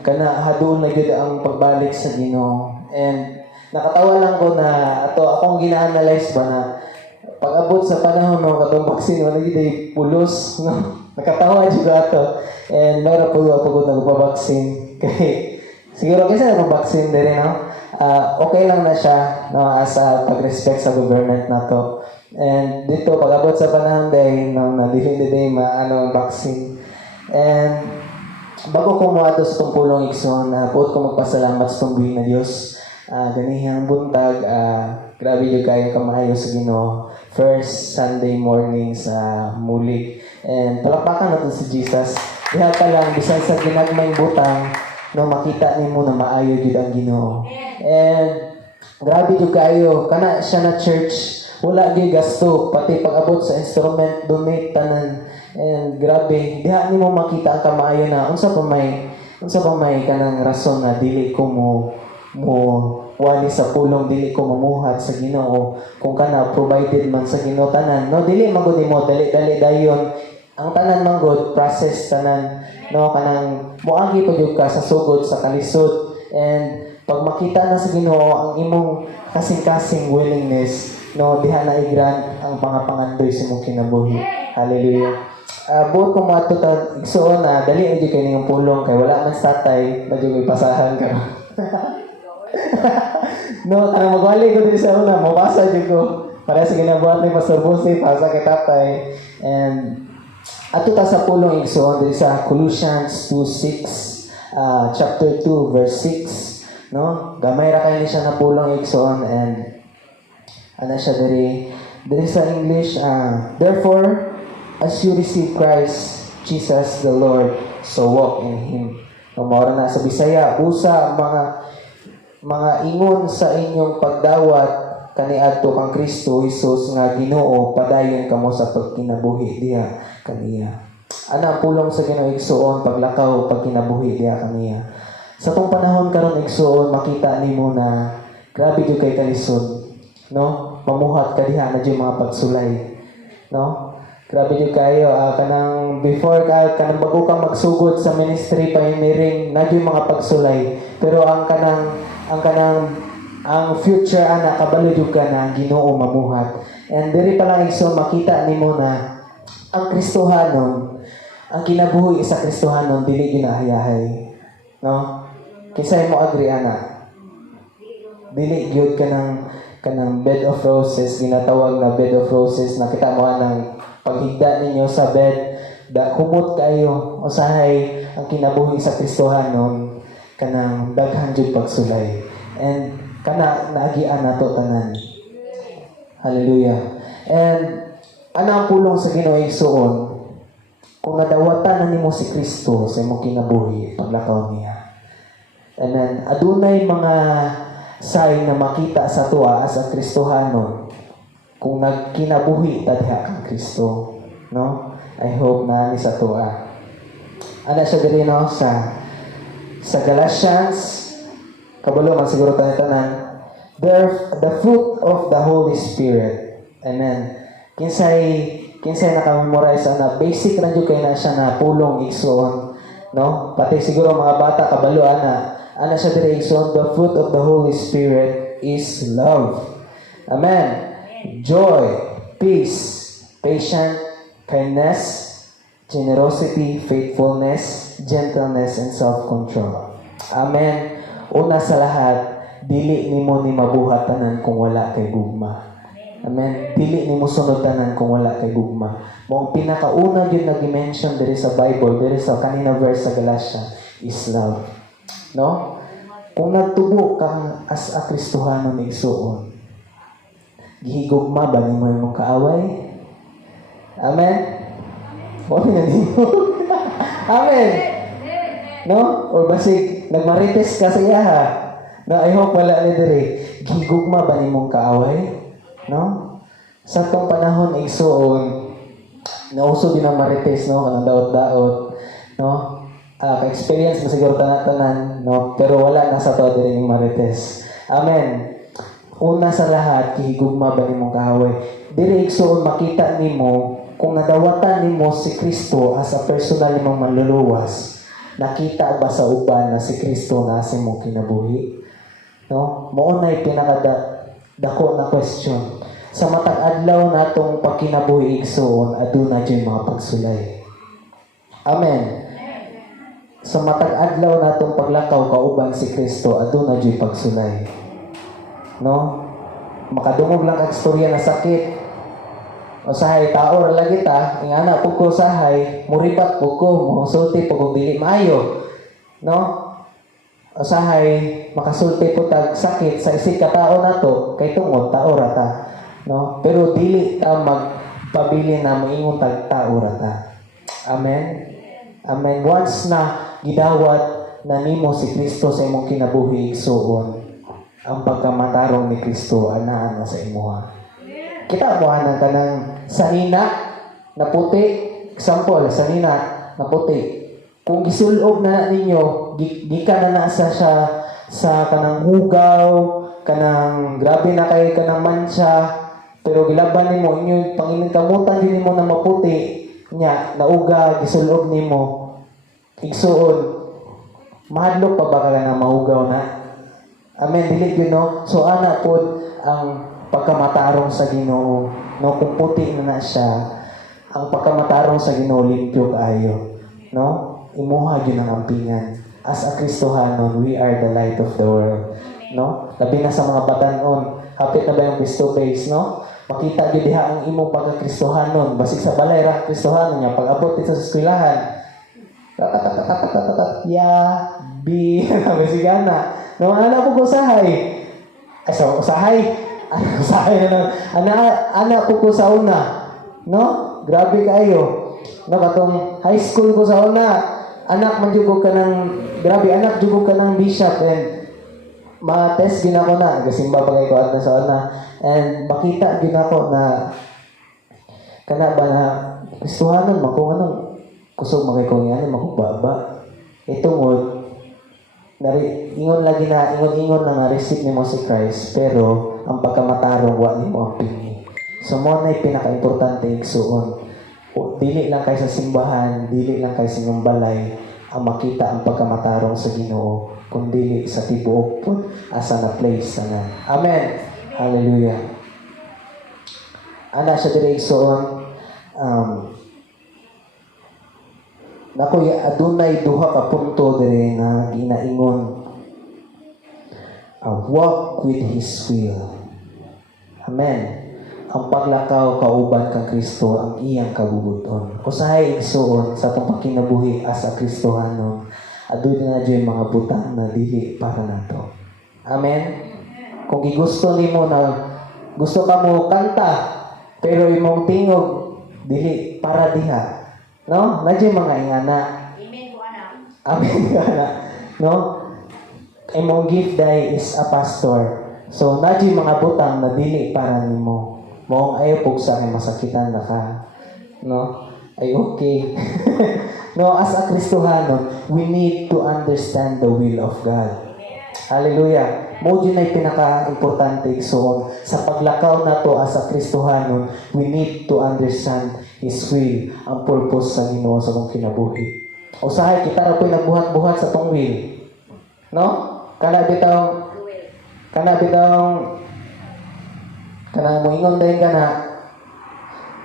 kana hadun na gyud ang pagbalik sa Ginoo. And nakatawa lang ko na ato akong gina-analyze ba na pag-abot sa panahon no katong vaccine wala gyud ay pulos no. Nakatawa jud ato. And meron po ako nagpa-vaccine kay siguro kasi nagpa-vaccine din no. Okay lang na siya no as a pag-respect sa government nato. And dito pag-abot sa panahon day no na dili day maano ang vaccine. And bago ko moadto sa tong pulong igsoon, puot ko magpasalamat sa tong buhing na Dios. Ganihang buntag, grabe yung kayo kamayo sa Ginoo. First Sunday morning sa muli. And palakpakan natin si Jesus. Diha pa lang, bisan sa ginagmayng butang, no, makita nimo na maayo yun ang Ginoo. And grabe yung kayo, kana siya na church, wala gyud gasto, pati pag-abot sa instrument, donate tanan. And grabe, diha nimo makita ang kamaayo na unsa pa may kanang rason na dili ko mo wali sa pulong, dili ko mamuhat sa Ginoo kung kana provided man sa Ginoo tanan no, dili magud mo dali dayon ang tanan man gud process tanan no, kanang moagi pa gyud ka sa sugod sa kalisod. And pag makita na sa Ginoo ang imong kasing-kasing willingness no, diha na i-grant ang mga pangandoy sa imong kinabuhi. Hallelujah. Buot ko mga tutan igsoon na dali ang kayo niyong pulong kay wala man satay na may pasahan ka. No, tanang magwali ko din sa una, mabasa din ko. Para sa ginabuhat ni Pastor Busi, pasa kay tatay. And ato ta sa pulong igsoon din sa Colossians 2:6, chapter 2 verse 6, no? Gamay ra kay ni siya na pulong igsoon. And ana siya diri sa English, therefore as you receive Christ Jesus the Lord, so walk in Him. Mao na sa Bisaya, usa mga ingon sa inyong pagdawat kaniadto kang Kristo Jesus nga Ginoo, padayon kamo sa pagkinabuhi diha kaniya. Ana pulong sa Ginoo igsuon paglakaw pagkinabuhi diha kaniya. Sa tong panahon karon igsuon makita nimo na grabe gyud kay kalisod, no? Mamuhat ka diha na jud mga pagsulay, no? Grabe yung kayo, kanang before kanang bago ka magsugod sa ministry pioneering, na yung mga pagsulay. Pero ang future ana kabalo yung ka na Ginoo mamuhat. And diri pa lang iso makita nimo na ang Kristohanon, ang kinabuhi sa Kristohanon dili ginahayahay. No? Kisay mo agree ana. Dili gyud kanang bed of roses, ginatawag na bed of roses, nakita mo anang paghigda ninyo sa bed, humot kayo, usahay ang kinabuhi sa Kristohanon, kanang daghan jud pagsulay. And kana naagian nato tanan. Hallelujah. And ana ang pulong sa Ginoo igsoon, kung nadawatan na nimo si Kristo sa imong kinabuhi, paglakaw niya. And then adunay mga sign na makita sa tuwa as a Kristohanon kung nagkinabuhi ta diha kang Kristo, no? I hope na ni sa tuwa. Ana siya diri no sa Galatians, kabalo man siguro tanan, the fruit of the Holy Spirit. Amen. Kinsay naka-memorize na basic na jud kay na siya na pulong igsoon, no? Pati siguro mga bata kabalo ana siya diri igsoon, the fruit of the Holy Spirit is love. Amen. Joy, peace, patience, kindness, generosity, faithfulness, gentleness, and self-control. Amen. Una sa lahat, dili nimo ni mabuhat tanan kung wala kay gugma. Amen. Dili nimo sunod tanan kung wala kay gugma. Mao pinakauna gyud nag-mention diri sa Bible, diri sa kanina verse sa Galatia is love. No? Kung nagtubo ka as a Kristohanon igsuon, gihigugma ba nimo imong kaaway? Amen? Wala na nimo. Amen? No? Or basig, nagmarites ka sa iya ha? No, I hope wala ni diri. Gihigugma ba nimong kaaway? No? Sa tong panahon igsuon, nauso din ang marites, no? Kanang daot-daot, no? Ka-experience mo siguro tanan-tanan, no? Pero wala na sa to diri ning marites. Amen. Una sa lahat, kihigugma ba nimong kaaway? Diri igsoon makita nimo kung nadawatan nimo si Kristo as a personal nimong manluluwas. nakita ba sa uban na si Kristo na sa imong kinabuhi? No? Mao na pinakadako na question. Sa matag adlaw natong pagkinabuhi igsoon, aduna jud mga pagsulay. Amen. Sa matag adlaw natong paglakaw kauban si Kristo, aduna jud pagsulay. No? Makadungog lang kag istorya na sakit. Usahay tao ra lagi ta, ingana pud ko usahay, muripat pud ko, mosulti pud kung dili maayo. No? Usahay makasulti pud tag sakit sa isig ka tao nato kay tungod tao ra ta. No? Pero dili ta magpabili na moingon tag tao ra ta. Amen. Amen. Once na gidawat na nimo si Kristo sa imong kinabuhi igsoon, ang pagkamatarong ni Kristo anaa na sa imuha. Kita mo anang kanang sanina na puti, example, sanina na puti. Kung gisulob na ninyo, gikan na nasa siya sa kanang hugaw, kanang grabe na kay kanang mancha, pero gilaban nimo inyo panginikamutan din nimo na maputi nya nauga gisulob nimo igsuon mahadlok pa ba ka na mahugaw na. Amen, dili gyud no. So ana pod ang pagkamatarong sa Ginoo, no, kung puti na siya, ang pagkamatarong sa Ginoo limpyo kaayo, no, imuha gyud ang ampingan. As a Kristohanon, we are the light of the world, no. Labi na sa mga batan-on, hapit na ba yung face to face, no? Makita gyud diha ang imong pagka-Kristohanon, basig sa balay ra Kristohanon niya pag abot dito sa eskwelahan. Ya, bi, masigana. No, ana po ko usahay. Ay, so usahay. Usahay na lang. Ana po ko sa una. No? Grabe kayo. No, katong high school ko sa una. Anak man jud ko kanang grabe anak jud ko kanang bishop and ma-test gina ko na gasimba pa kay ko at sa una. And makita gina ko na kana ba na Kristohanon mako anong kusog magay ko yan makubaba. Ito mo ingon lagi na ingon na na-receive nimo si Christ pero ang pagkamatarong wa nimo ang pingi. So mo na pinaka-importante igsuon. Dili lang kay sa simbahan, dili lang kay sa inyong balay ang makita ang pagkamatarong sa Ginoo, kundi sa tibuok pud asa na place na. Amen. Hallelujah. Ana sa dire igsuon nako adunay duha ka punto dire na ginaingon. Walk with His will. Amen. Ang paglakaw kauban kang Kristo ang iyang kabubuton. Usahay igsuon sa atong pagkinabuhi as a Kristohanon, aduna na dyan mga butang na dili para nato. Amen. Kung gigusto nimo na gusto ka mo kanta pero imong tingog dili para diha. No? Nadyo mga ingana. Amen po anak. Amen ingana. No? Imong gift day is a pastor. So, nadyo mga butang na dili para nimo. Moong ayaw po sa akin masakitan na ka. No? Ay okay. No, as a Kristohanon, we need to understand the will of God. Hallelujah. Mo din ay pinaka-importante igsoon. Sa paglakaw na to as a Kristohanon, we need to understand His will, ang purpose sa Ginoo sa mong kinabuhi. Usahay, kita na po'y nagbuhat-buhat sa tong will. No? Kana bitang moingon dahil ka na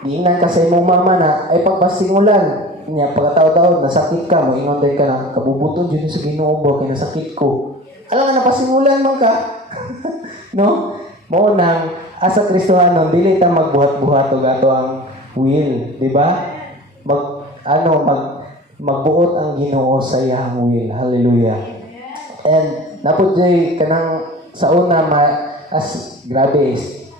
diinan ka sa imong mama na ay pagpasingulan niya pagkataon-taon nasakit ka moingon dahil ka na kabubuton dyan sa Ginoo ba kay nasakit ko alam nga napasingulan man ka no mo nang asa Kristohanon dili ta magbuhat-buhat og ato ang will di ba magbuot ang Ginoo sa iyang will. Hallelujah. And napud jay kanang sa una grabe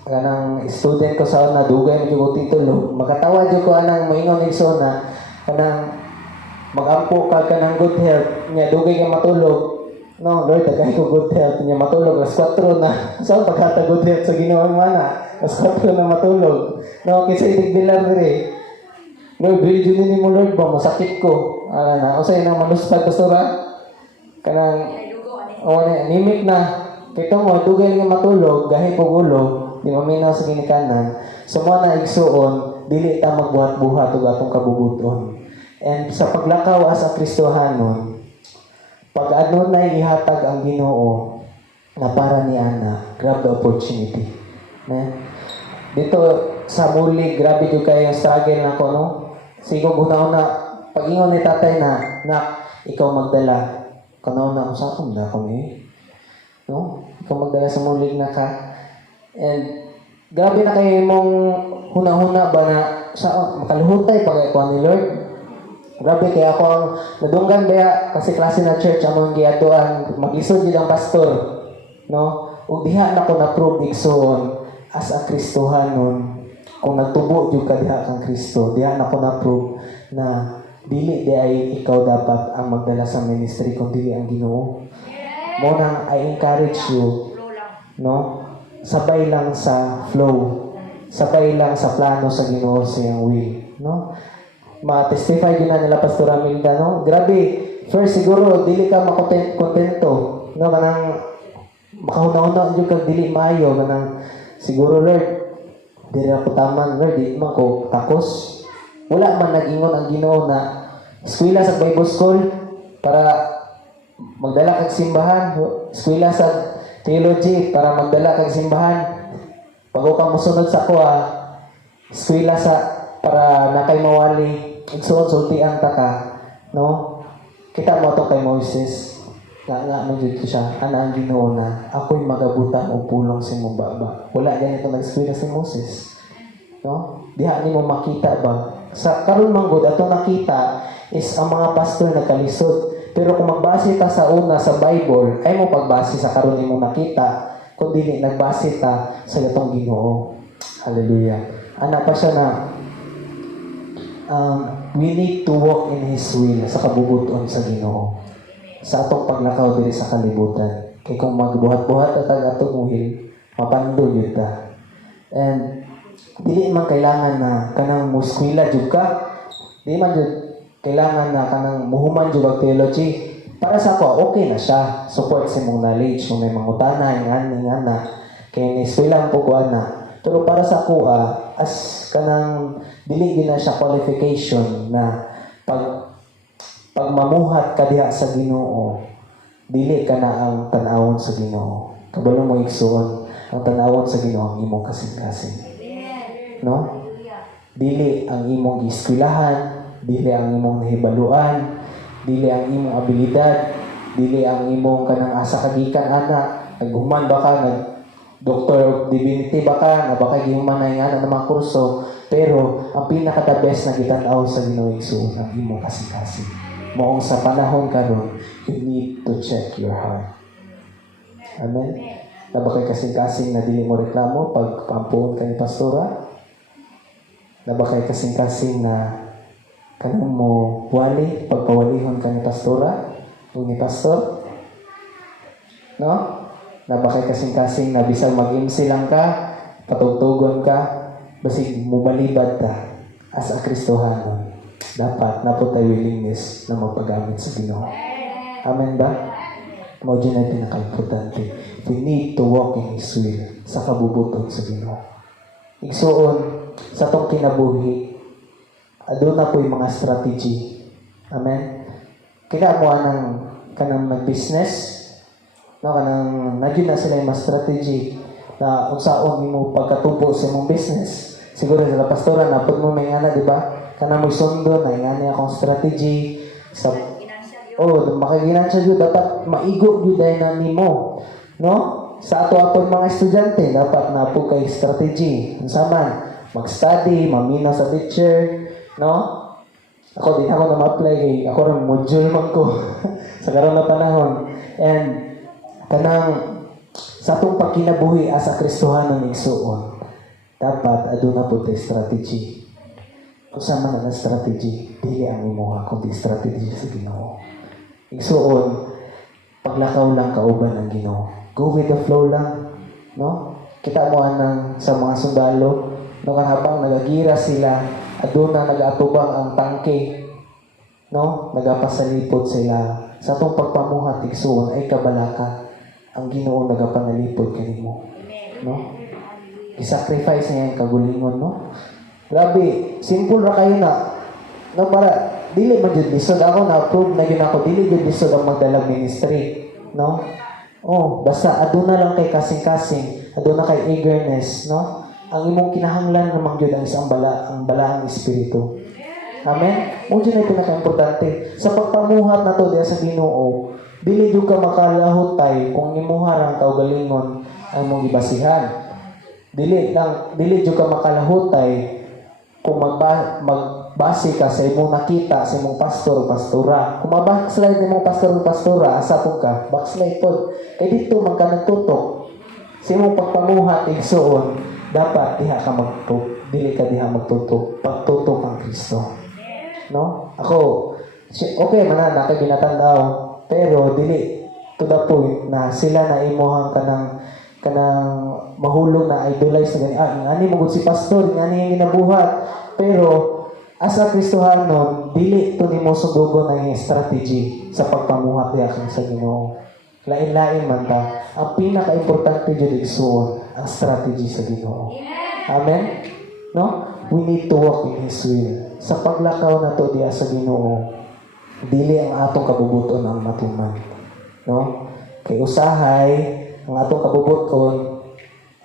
kanang student ko sa una dugay mo jud titulo makatawa jud ko anang moingon igsoon na kanang magampo ka kanang good health nya dugay ka matulog no Lord dagay ko good health nya matulog alas 4 na so pagkata good health sa Ginoo mana alas 4 na matulog no kinsa itigbilar dire Lord bilhin ni mo Lord ba masakit ko na usay nang manuspad pastora kanang nimik na kito mo dugay nga matulog gahi pug ulo di maminaw sa ginikanan. So mo na igsuon, dili ta magbuhat-buhat og atong kabubuton. And sa paglakaw as a Kristohanon, pag ano na ihatag ang Ginoo na para ni Ana, grab the opportunity. Na dito sa muli, grabe yung kayo struggle na ko, no? Sigo una pag-ingon ni tatay na, ikaw magdala. Kanauna, sa akong na ako no? Ikaw magdala sa mulig na ka. And grabe na kayo mong huna-huna ba na sa makaluhutay pag ikaw ni Lord. Grabe kaya ako ang nadunggan kaya kasi klase na church among giatuan mag-isod yun ang pastor, no? Ug diha na ko na prove igsoon as a Kristohanon kung nagtubo jud ka diha kang Kristo, diha na ko na prove na dili di ay ikaw dapat ang magdala sa ministry kundi ang Ginoo. Mo nang I encourage you, no? Sabay lang sa flow, sabay lang sa plano sa Ginoo sa iyang will, no? Ma-testify yun na nila Pastor Amilda, no? Grabe, first siguro, dili ka makontento, no? Kanang makahuna-una yung kag dili maayo, kanang siguro, Lord, dili ako taman, Lord, di man ko takos. Wala man nag-ingon ang Ginoo na eskwela sa Bible School para magdala kag simbahan, eskwela sa theology para magdala kag simbahan. Pag ka musunod sa kuha, eskwela sa para nakay mawali, igsuon sultian ta ka, no? Kita mo to kay Moses. Nga man dito siya, ana ang Ginoo na ako'y magabutan og pulong sa imong baba. Wala ganito nag-eskwela si Moses. No? Diha nimo makita ba? Sa karon man gud ato nakita is ang mga pastor nagkalisod. Pero kung magbase ta sa una sa Bible, ay mo pagbase sa karon nimo nakita, kung dili nagbase ta sa gatong Ginoo. Hallelujah. Ana pa siya na we need to walk in His will sa kabubuton sa Ginoo. Sa atong paglakaw diri sa kalibutan. Kay kung magbuhat-buhat at atong will, mapando yun ta. And dili man kailangan na kanang muskwila jud ka. Dili man jud kailangan na kanang muhuman jud og theology. Para sa ako, okay na siya. Support sa mong knowledge kung may mangutana ingana kay ni eskwela po ko ana. Pero para sa ako as kanang dili din na siya qualification na pag mamuhat ka diha sa Ginoo, dili ka na ang tan-awon sa Ginoo. Kabalo mo igsuon, ang tan-awon sa Ginoo ang imong kasing-kasing. No? Dili ang imong giskwilahan, dili ang imong nahibaluan, dili ang imong abilidad, dili ang imong kanang asa kagikan ana, naghuman ba ka, Doctor of Divinity ba ka, na baka gihuman na yung ng mga kurso, pero ang pinaka-the best na gitanaw sa Ginoo igsuon ang imong kasing-kasing. Moong sa panahon karon, you need to check your heart. Amen? Na ba kay kasing-kasing na dili mo reklamo pag pampuon ka ni pastora? Na ba kay kasing-kasing na kanang mo wali pag pawalihon ka ni pastora? O ni pastor? No? Na ba kay kasing-kasing na bisag mag-MC lang ka, patugtugon ka, basig mubalibad ta as a Kristohanon. Dapat naputay willingness na magpagamit sa Ginoo. Amen ba? Mao dyan ay pinaka-importante. We need to walk in His will sa kabubuton sa Ginoo. Igsuon, sa tong kinabuhi, aduna na po yung mga strategy. Amen? Kaya mo kanang nag-business, no, kanang nagyan na sila yung mga strategy na kung saan mo pagkatubo sa mong business. Siguro sa pastora, napod mo may ngana, di ba? Kanang mo sundo na ingani akong strategy sa makaginansya yun dapat maigo yun dahil na nimo, no? Sa ato-atong mga estudyante dapat na po kay strategy unsaman mag-study, mamina sa teacher, no? Ako din ako na ma-apply kay ako rin module man ko sa karon na panahon. And kanang sa atong pagkinabuhi as a Kristohanon igsuon dapat aduna po tay strategy. Usama na strategy, dili ang imuha kundi strategy sa Ginoo. Igsuon, paglakaw lang kauban ang Ginoo. Go with the flow lang, no? Kita mo anang sa mga sundalo, no, habang nagagira sila, aduna nag-atubang ang tangke, no? Nagapasalipod sila. Sa atong pagpamuhat igsuon ay kabalaka. Ang Ginoo nagapanalipod kanimo, no? I-sacrifice niya ang kagulingon, no? Grabe, simple ra kayo na. No, para dili man jud lisod ako na-approve na yun ako, dili jud lisod ang magdalag ministry, no? Basta aduna lang kay kasing-kasing, aduna kay eagerness, no? Ang imong kinahanglan namang jud ang isang balaang espiritu. Amen? Mo jud ay pinaka-importante sa pagpamuhat nato diha sa Ginoo. Dili jud ka makalahutay kung imuharang kaugalingon ang imong gibasihan. Dili jud ka makalahutay kung magbase ka sa imong nakita sa imong pastor o pastora. Kung mabackslide imong pastor o pastora, asa po ka? Backslide po. Kaya dito man ka nagtutok. Sa imong pagpamuhat, igsuon, dapat diha ka dili ka diha magtutok. Pagtutok ang Kristo. No? Ako, okay man na ginatanaw, pero dili to the point na sila na imuhang kanang mahulog na idolize na gani. Ngani mo gud si pastor, ngani yung ginabuhat. Pero asa Kristohanon, dili to nimo sudugon ang strategy sa pagpamuhat diha sa Ginoo. Lain-lain man ta. Ang pinaka-importante jud igsuon ang strategy sa Ginoo. Amen? No? We need to walk in His will. Sa paglakaw na to diha sa Ginoo, dili ang atong kabubuton ang matuman. No? Kay usahay ang atong kabubuton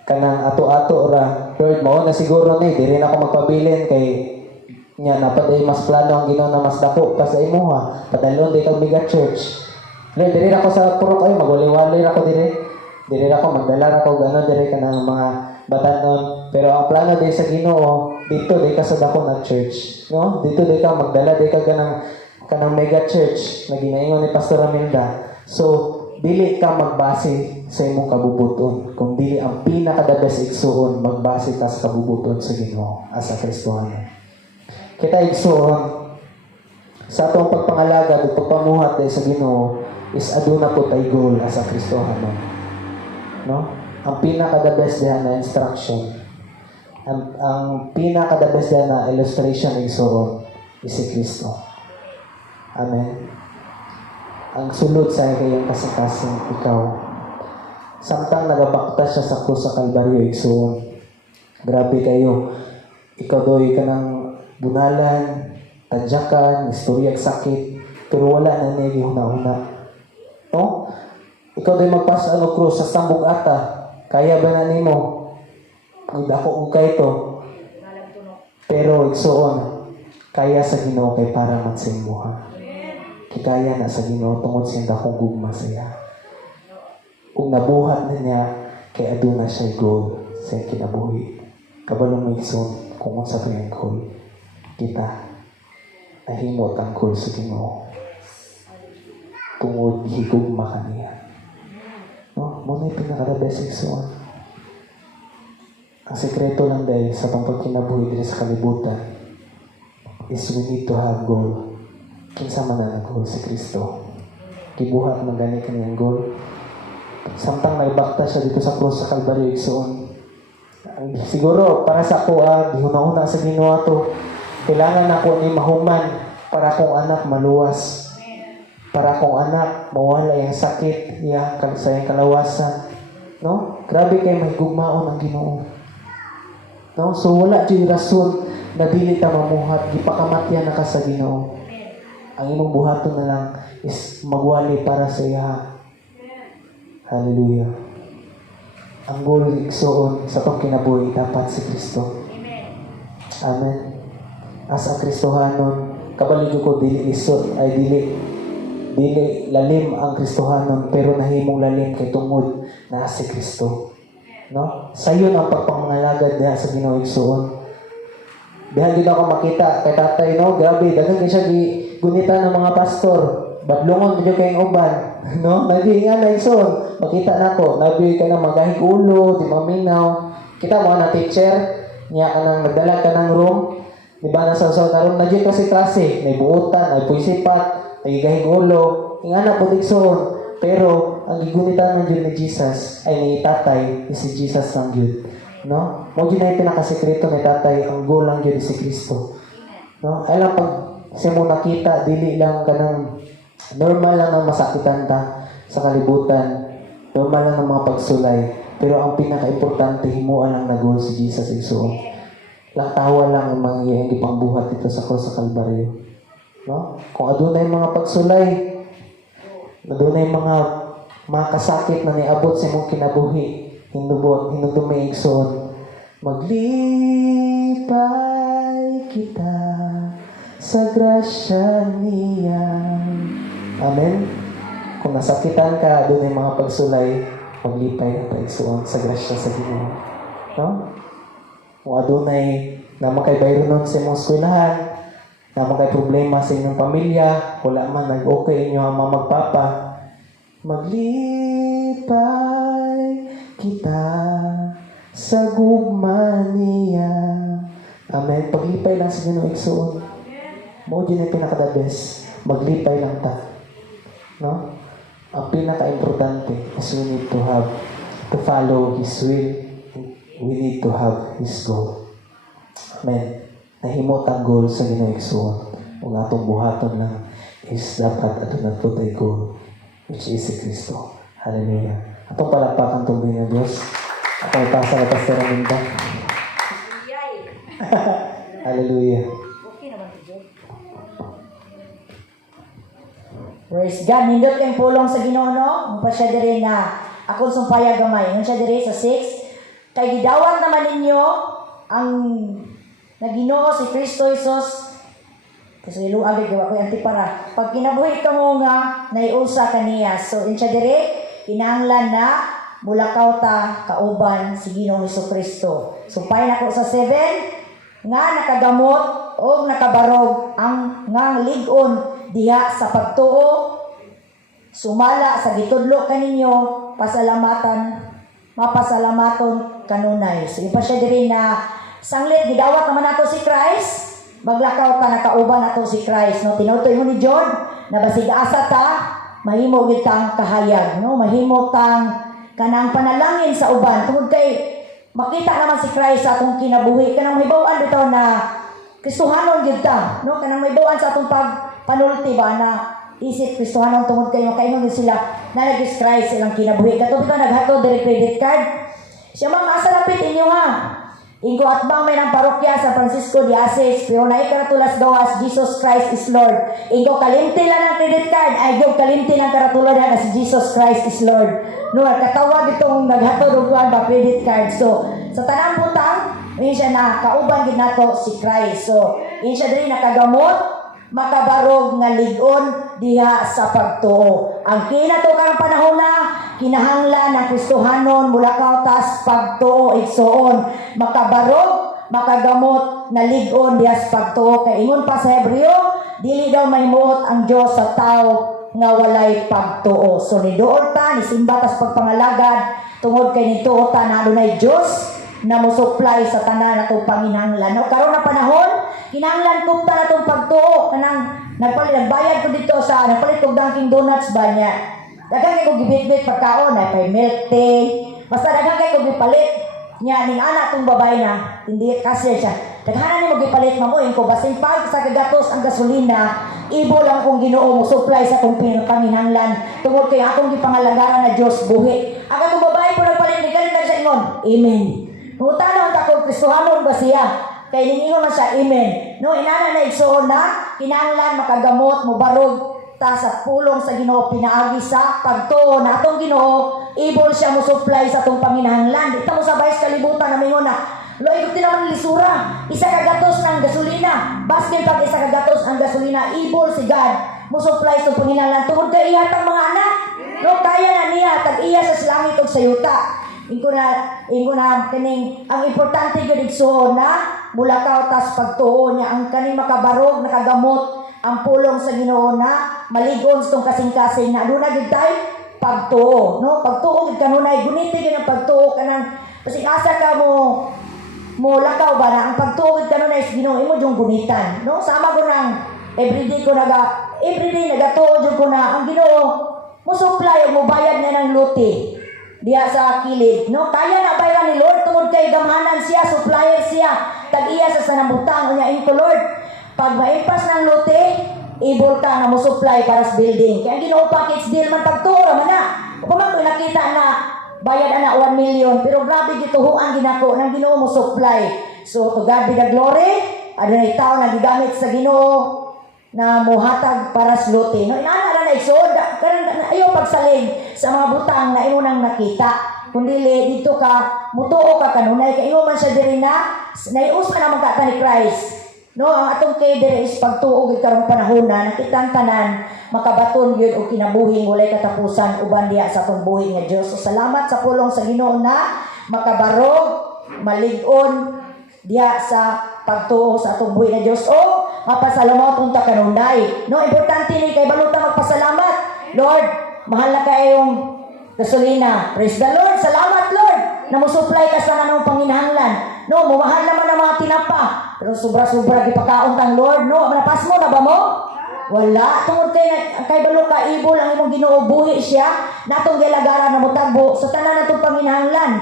kanang ato-ato ra. Lord, mao na siguro ni diri na ako magpabilin kay nya napaday mas plano ang Ginoo na mas dako pa sa imo ha. Padalon di kag mega church. Lord, diri ako sa purok ay magwali-wali ako diri. Diri ako magdala ako gano diri kanang mga batanon. Pero ang plano di sa Ginoo dito di ka sa dako na church, no? Dito di ka magdala di ka kanang mega church na ginaingon ni Pastor Amilda. So dili ka magbase sa imong kabubuton, kung dili ang pinaka-the best igsuon magbase ka sa kabubuton sa Ginoo as a Kristiyano. Kita igsuon sa atong pagpangalagad ug pagpamuhat sa Ginoo is aduna po tay goal as a Kristiyano. No? Ang pinaka-the best diha na instruction, ang pinaka-the best diha na illustration igsuon is si Kristo. Amen. Ang sulod sa kayong kasing-kasing ikaw. Samtang nagabakta siya sa krus sa Kalbaryo, igsuon. Grabe kayo. Ikaw doy ka ng bunalan, tadyakan, istorya, sakit, pero wala na niya gihuna-huna. No? Ikaw doy magpas ano krus sa sambog ata. Kaya ba na nimo? Ang dako kung kayo to. Pero igsuon, kaya sa Ginoo kay para man sa imuha. Kikaya na sa Ginoo tungod sa dakong gugma sa iya. Kung nabuhat na niya, kay aduna siya goal sa kinabuhi. Kabalong may igsoon, kung unsa to yung goal, kita nahimot ang goal sa Ginoo. Tungod higugma ka niya. No? Muna yung pinaka-best igsoon. Ang sekreto lang dahil sa pagkinabuhi dito sa kalibutan is we need to have goal. Kinsa man na nag-goal si Kristo. Gibuhat man gani kaniyang goal. Samtang nagbakta siya dito sa krus sa Kalbaryo igsoon. Siguro para sa ako gihuna-huna sa Ginoo to. Kailangan ako ni mahuman para akong anak maluwas. Para akong anak mawala yung sakit, sa yung kalawasan. No? Grabe kay may gugmaon ang Ginoo. No? So wala jud rason na dili ta mamuhat, gipakamatyan na ka sa Ginoo. Ang imong buhaton na lang is magwali para sa iya. Hallelujah. Ang goal igsoon sa pagkinabuhi dapat si Kristo. Amen. As a Kristohanon, kabaligyo ko dili lisod ay dili lalim ang Kristohanon pero nahimong lalim kay tungod na si Kristo. No? Sayon ang pagpangalagad diha sa Ginoo igsoon. Diha gid ako makita kay tatay, no? Grabe, daghang siya gunita ng mga pastor. Badlongon medyo kayong uban. No? Naging igsoon. Makita nako, nabi ka na magahig ulo, di maminaw. Kita mo na teacher, niya ka nang nagdala ka ng room. Di ba nasa na room? Nagyan kasi klase. May buutan, may puisipat, nagigahig ulo. Ingana po igsoon. Pero, ang gigunita ng Diyos ni Jesus, ay ni tatay, si Jesus ng Diyos. No? Mo gyud na pinakasekreto ni tatay, ang goal lang gyud si Kristo. No? Ay lang pag siya mo nakita, dili lang kanang normal lang ang masakitan ta sa kalibutan. Normal lang ang mga pagsulay. Pero ang pinaka-importante, himuan lang na goal si Jesus igsoon. Lang tawa lang ang mga iyang ipangbuhat dito sa krus sa Kalbaryo. No? Kung adunay mga pagsulay, adunay mga kasakit na niabot sa imong kinabuhi, hinudto may igsoon, maglipay kita sa grasya niya. Amen? Kung nasakitan ka, adunay mga pagsulay, maglipay na paigsoon sa grasya sa Ginoo. No? Kung adunay naman kay bayronon sa imong eskwelahan, naman kay problema sa inyong pamilya, wala man nag-okay inyo ang mga magpapa, maglipay kita sa gugma niya. Amen. Paglipay lang sa Ginoo igsoon. Mao din ang pinaka-the best. Maglipay lang ta. No? Ang pinaka-importante is we need to follow His will. We need to have His goal. Amen. Nahimot ang goal sa Ginoo igsoon. Kung atong buhaton lang is dapat ato na po tayo goal, which is si Kristo. Hallelujah. Atong palakpakan tubig ng Diyos. Atong ipasa na Pastor Aminta. Hallelujah. Praise God. Nindot kayong pulong sa Ginoo, no? Mapa siya diri na akong sumpaya gamay. Nung siya diri sa 6, kay gidawat naman ninyo ang Ginoo si Kristo Jesus. Kasi iluag gawa ko antipara. Pag kinabuhi ka mo nga naiusa kaniya. So in siya diri kinahanglan na mulakaw ta kauban si Ginoong Kristo. Sumpay nako sa 7 nga nakagamot o nakabarog ang nga lig-on diha sa pagtuo, sumala sa gitudlo kaninyo, mapasalamaton kanunay. So ipa siya diri na sanglit gidawat naman nato si Christ, maglakaw ta nakauban nato si Christ. No, tinutoy mo ni John na basig asa ta mahimo gid tang kahayag, no? Mahimo tang kanang panalangin sa uban tungod kay makita naman si Christ sa atong kinabuhi, kanang mahibaw-an bitaw na Kristohanon gyud ta, no? Kanang mahibaw-an sa atong panulti ba na isip Kristohanon tungod kay makaingon sila na nag-Christ silang kinabuhi. Kato bitaw naghatod diri credit card. Siya mga asa lapit inyo ha. Ingko atbang may ng parokya sa Francisco de Assis, pero na ikaratulas gawas Jesus Christ is Lord. Ingko kalimti lang ng credit card, ay gyud kalimti ng karatula na si Jesus Christ is Lord. No, katawag itong naghatod og kuan ba credit card. So sa tanang butang, ini siya na kauban gid nato si Christ. So ini siya diri nakagamot, makabarog nga lig-on diha sa pagtuo. Ang kinato karang panahon na kinahanglan ng Kristohanon mula kautas pagtuo igsoon, makabarog makagamot na lig-on diha sa pagtuo. Kay ingon pa sa Hebreo, dili daw mahimuot ang Dios sa tao nga walay pagtuo. So niduol ta ni simba tas pagpangalagad tungod kay nituo ta na adunay Dios na musupply sa tanan natong panginahanglan. No, karon na panahon kinahanglan ko ta natong pagtuo kanang nagbayad ko dito sa nagpalit ko Dunkin Donuts ba niya. Daghang kay ko gibit-bit pagkaon na kay milk tea. Basta daghang kay ko gipalit nya ning anak tong babae na hindi kasi siya. Daghanan ni mo gipalit mamuin ko basin pag sa kagatos ang gasolina, ibo lang kung Ginoo mo supply sa atong panginahanglan tungod kay atong gipangalagaran na Dios buhi. Ang atong babae po nagpalit ni galit sa ingon. Amen. Mutanong ta kung Kristohanon ba siya? Kay ningon man siya, amen. No, inana na igsoon na kinahanglan makagamot mo barog ta sa pulong sa Ginoo pinaagi sa pagtuo na atong Ginoo ibol siya mo supply sa atong panginahanglan. Di ta mo sabay sa kalibutan na mingon na loy gud naman lisura. Isa ka gatos ng gasolina. Baskin pag isa ka gatos ang gasolina, ibol si God mo supply sa panginahanglan tungod kay ihatang mga anak. No, kaya na niya tag iya sa langit ug sa yuta. Ingo na kaning ang importante gyud igsoon na mulakaw tas pagtuo niya ang kaning makabarog nakagamot ang pulong sa Ginoo na maligon sa tong kasing-kasing na aduna gyud tay pagtuo, no? Pagtuo gyud kanunay guniti gyud ang pagtuo kanang basig asa ka mo lakaw ba na ang pagtuo gyud kanunay sa Ginoo imo jung gunitan, no? Sama ko nang everyday nagatuo jud ko na ang Ginoo mo supply mo bayad na ng lote diya sa kilid, no? Kaya na bayan ni Lord tungod kay gamhanan siya, supplier siya, tag-iya sa sanabutang unya ito Lord. Pag maipas ng lote, able ka na mo supply para sa building. Kaya Ginoo package deal man pagtuo man na. Kung man ko nakita na bayad ana 1 million, pero grabe gituhuan ginako nang Ginoo mo supply. So to God be the glory. Adunay tao na gigamit sa Ginoo na muhatag para sa luti. No, inaana na igsoon, ayaw pagsalig sa mga butang na imo nang nakita. Kundi dito ka, mutuo ka kanunay, kayo man siya diri na, naius ka na magkata ni Christ. No, ang atong kay diri is pagtuog karong panahon na nakitang tanan, makabaton gyud og kinabuhing walay katapusan uban diha sa atong buhi nga Dios. So salamat sa pulong sa Ginoo na makabarog, malig-on diha sa pagtuo sa atong buhi nga Dios. O mapasalamat unta kanunay. No, importante ni kay baluta magpasalamat. Lord, mahal na kayong gasolina. Praise the Lord. Salamat, Lord, na mo-supply ka sa nanong panginahanglan. No, mumahal naman ang mga tinapa. Pero sobra-sobra gipakaon tang Lord. No, napas mo na ba mo? Wala. Tungod kay balo ka ibol ang imong Ginoo, buhi siya. Natong gilagara na mutagbo sa tanan natong panginahanglan.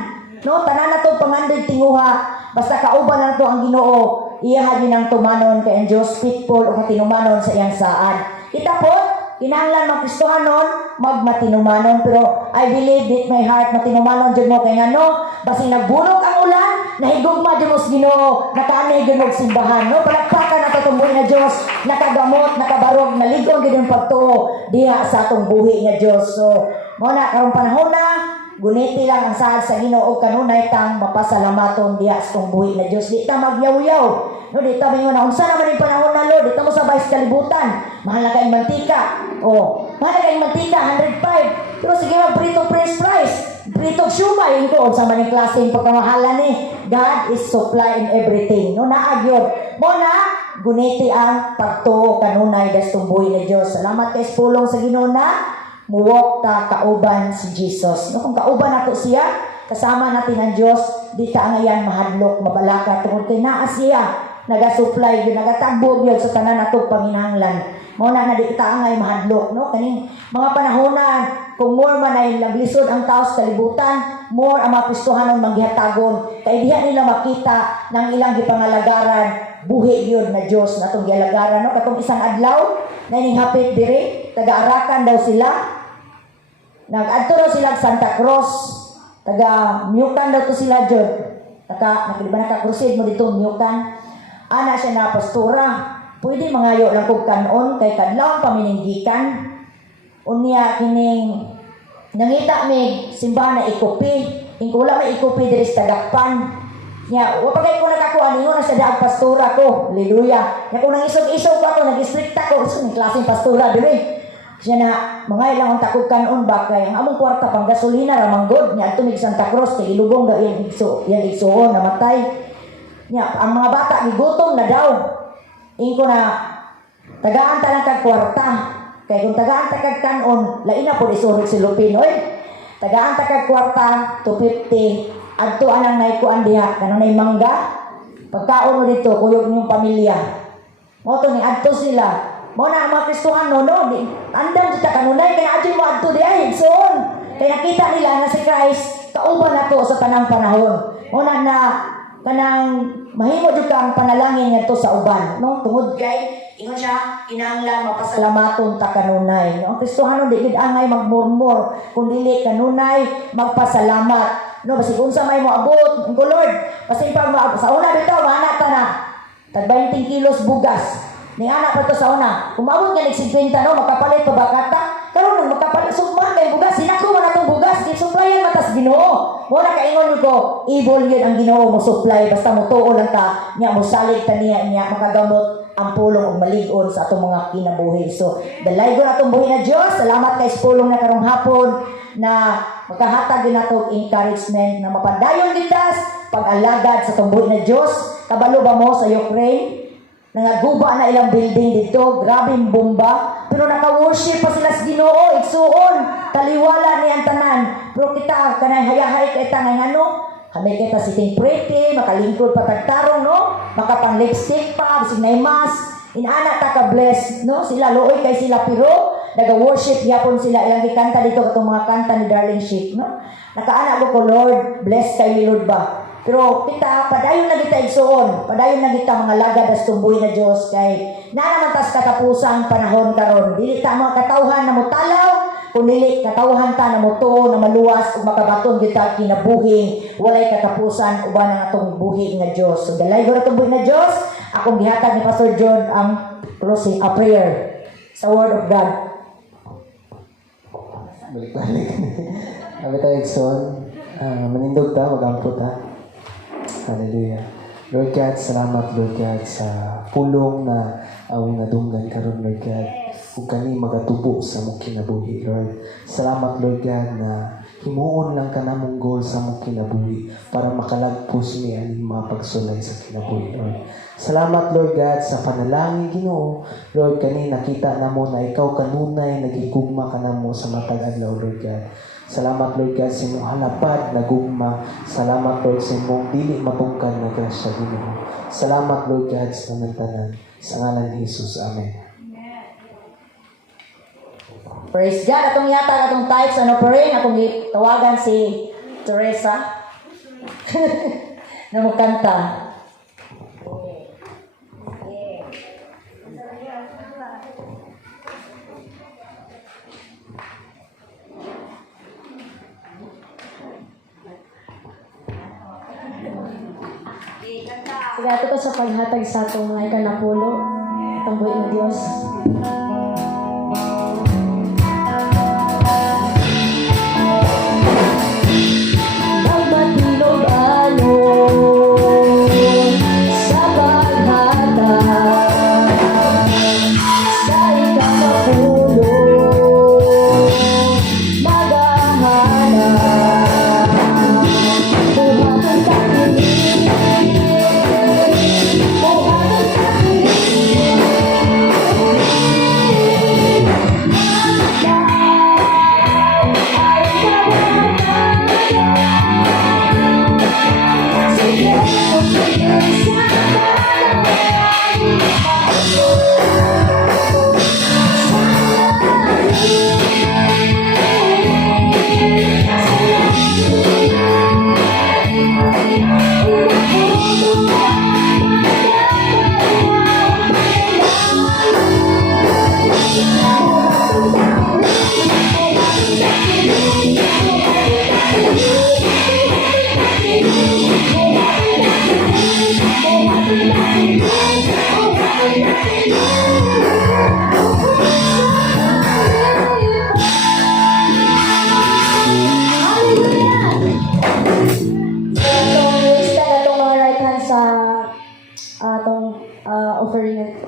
No, tanan natong pangandid tinguha. Basta kauban lang to ang Ginoo. Iya din ang tumanon kay ang Dios faithful o katinumanon sa iyang saan. Kita po, kinahanglan magkristohanon, magmatinumanon, pero I believe that my heart matinumanon jud mo kay ngano, basi nagbulok ang ulan, nahigugma jud mo sa Ginoo, nakaanay jud mo simbahan, no? Palakpakan nato tong buhi nga Dios, nakagamot, nakabarog, naligong gid ang pagtuo diha sa atong buhi nga Dios. So, mo na karong panahon na guniti lang ang sahad sa Ginoo ug kanunay tang mapasalamaton diha sa atong buhi nga Dios. Di ta magyaw-yaw. No, di ta mingon na unsa naman yung panahon na Lord, di ta mo sabay sa kalibutan. Mahal na kayong mantika. Oh, mahal na kayong mantika 105. Pero sige mag prito french fries, prito siumay ito sa maning klase yung pagkamahalan ni God is supply in everything. No, naagyod. Mo na guniti ang pagtuo kanunay das tumbuhi ni Dios. Salamat kay pulong sa Ginoo na muwok ta kauban si Jesus. No, kung kauban nato siya, kasama natin ang Dios, di ta ngayon mahadlok, mabalaka tungod kay naa siya naga-supply, nagatagbo yun sa tanan natong panginahanglan. Mo na di kita angay mahadlok, no? Kaning mga panahonan, kung more man ay naglisod ang tao sa kalibutan, more ang mga Kristohanon manggihatagon. Kay diha nila makita ng ilang gipangalagaran, buhi yun na Dios natong gialagaran, no? Katong isang adlaw, na ining hapit diri, taga-Arakan daw sila. Nag-adto daw sila sa Santa Cruz, taga-Myukan daw to sila jud. Naka-crusade mo dito Myukan. Ana siya na pastora, pwede mangayo lang kog kanon kay kadlaw pamininggikan. Unya kining nangita mi simbahan na ikopi, ingkula may ikopi diri sa Tagakpan. Nya wa pagay ko nakakuan ningon na sa daag pastora ko. Hallelujah. Nya kung nang isog-isog ako, nag-istrikta ko sa klaseng pastora diri. Siya na mangay lang ang takog kanon ba kay ang among kwarta pang gasolina ra manggod nya adto mi Santa Cruz kay ilugong daw yan igsuon namatay. Nya ang mga bata gigutom na daw. Ingko na tagaan ta lang kag kwarta. Kay kung tagaan ta kag kanon, lain na pud isurog si Lupin oy. Tagaan ta kag kwarta 250 adto anang naikuan diha kanunay mangga. Pagkaon mo dito kuyog niyong pamilya. Mo to ni adto sila. Mo na ang mga Kristohano no, andam sa kanunay kay adto mo adto diha higsoon. Kay nakita nila na si Christ kauban nato sa tanang panahon. Mo na kanang mahimo jud ka ang panalangin ngadto sa uban, no? Tungod kay ingon siya kinahanglan mapasalamaton ta kanunay, no? Kristohano di gid angay magmurmur, kun dili kanunay magpasalamat, no? Basig unsa may moabot, ko Lord, basig pag sa una bitaw ana ta na tag 20 kilos bugas. Ni ana pa to sa una. Kumabot nga 50 no, makapalit pa bakata. Karon makapalit sugman kay bugas, sinako man atong bugas, di supplyan matas Ginoo. Mo na kaingon ko, evil yun ang Ginoo mo supply basta mo tuo lang ta, nya mo salig ta niya makagamot ang pulong ug malig-on sa atong mga kinabuhi. So, dalay ko atong buhi na Dios. Salamat kay pulong na karong hapon na magkahatag din nato encouragement na mapadayon gitas pag-alagad sa atong buhi na Dios. Kabalo ba mo sa Ukraine? Nangaguba na ilang building dito, grabing bomba, pero naka-worship pa sila sa Ginoo, igsuon, taliwala ni ang tanan. Pero kita kanay hayahay kay tanay ano, kami kita sitting pretty, makalingkod pa tagtarong no, makapang lipstick pa, bisig na mas, inana ta ka bless no, sila looy kay sila pero naga-worship yapon sila ilang gikanta dito katong mga kanta ni Darling Sheik no. Nakaana ko Lord, bless kay Lord ba. Pero kita padayon na kita igsuon, padayon na kita mga lagad as tumboy na Dios kay na naman tas katapusang panahon karon. Dili ta mo katawhan na mutalaw, kun dili katawhan ta na mutuo na maluwas ug makabaton kita kinabuhi, walay katapusan uban ang atong buhi nga Dios. So dalay guro atong buhi na Dios, akong gihatag ni Pastor John ang closing, a prayer sa Word of God. Balik-balik. Sabi tayo, Exxon. Manindog ta, magampo ta. Hallelujah. Lord God, salamat Lord God sa pulong na awing nadunggan karon Lord God. Ug kani magatubo sa mong kinabuhi Lord. Salamat Lord God na himuon lang ka namong goal sa mong kinabuhi para makalagpos ni aning mga pagsulay sa kinabuhi Lord. Salamat Lord God sa panalangin Ginoo. Lord kani nakita namo na ikaw kanunay nagigugma ka namo sa matag adlaw Lord God. Salamat Lord God sa imong halapad na gugma. Salamat Lord sa imong dili matungkad na grasya Ginoo. Salamat Lord God sa tanan sa ngalan ni Jesus. Amen. Praise God. Atong yata, atong tithes, ano pa rin, atong tawagan si Teresa na magkanta. Sige, ato ko sa paghatag sa atong mga ikanapulo, atong buhay ng Diyos. Magmatilog alon sa paghatag sa ikanapulo, maghahanap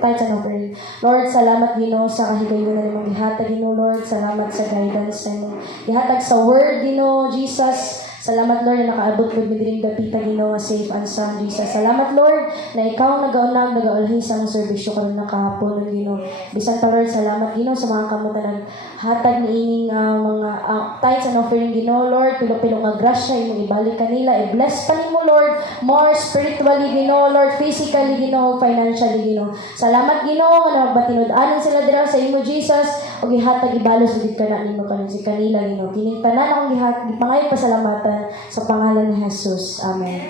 buhaton sa offering. Lord, salamat Ginoo sa kahigayon na nimong gihatag Ginoo Lord. Salamat sa guidance sa imong gihatag sa word Ginoo Jesus. Salamat Lord na nakaabot ko midring dapita Ginoo nga safe and sound Jesus. Salamat Lord na ikaw nagaunag nagaulhi sa among serbisyo karon nakahapon Ginoo. Bisan pa Lord, salamat Ginoo sa mga kamutan hatag niining mga tithes and offering Ginoo Lord. Pilo-pilo nga grasya imong ibalik kanila. I-bless pa nimo Lord more spiritually Ginoo Lord, physically Ginoo, financially Ginoo. Salamat Ginoo na magbatinod-anon sila dira sa imo Jesus ug gihatag ibalos gid kana nimo karon si kanila Ginoo. Kining tanan akong gipangayo pasalamatan sa pangalan ni Jesus. Amen.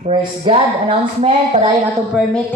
Praise God. Announcement. Padayon atong prayer meeting.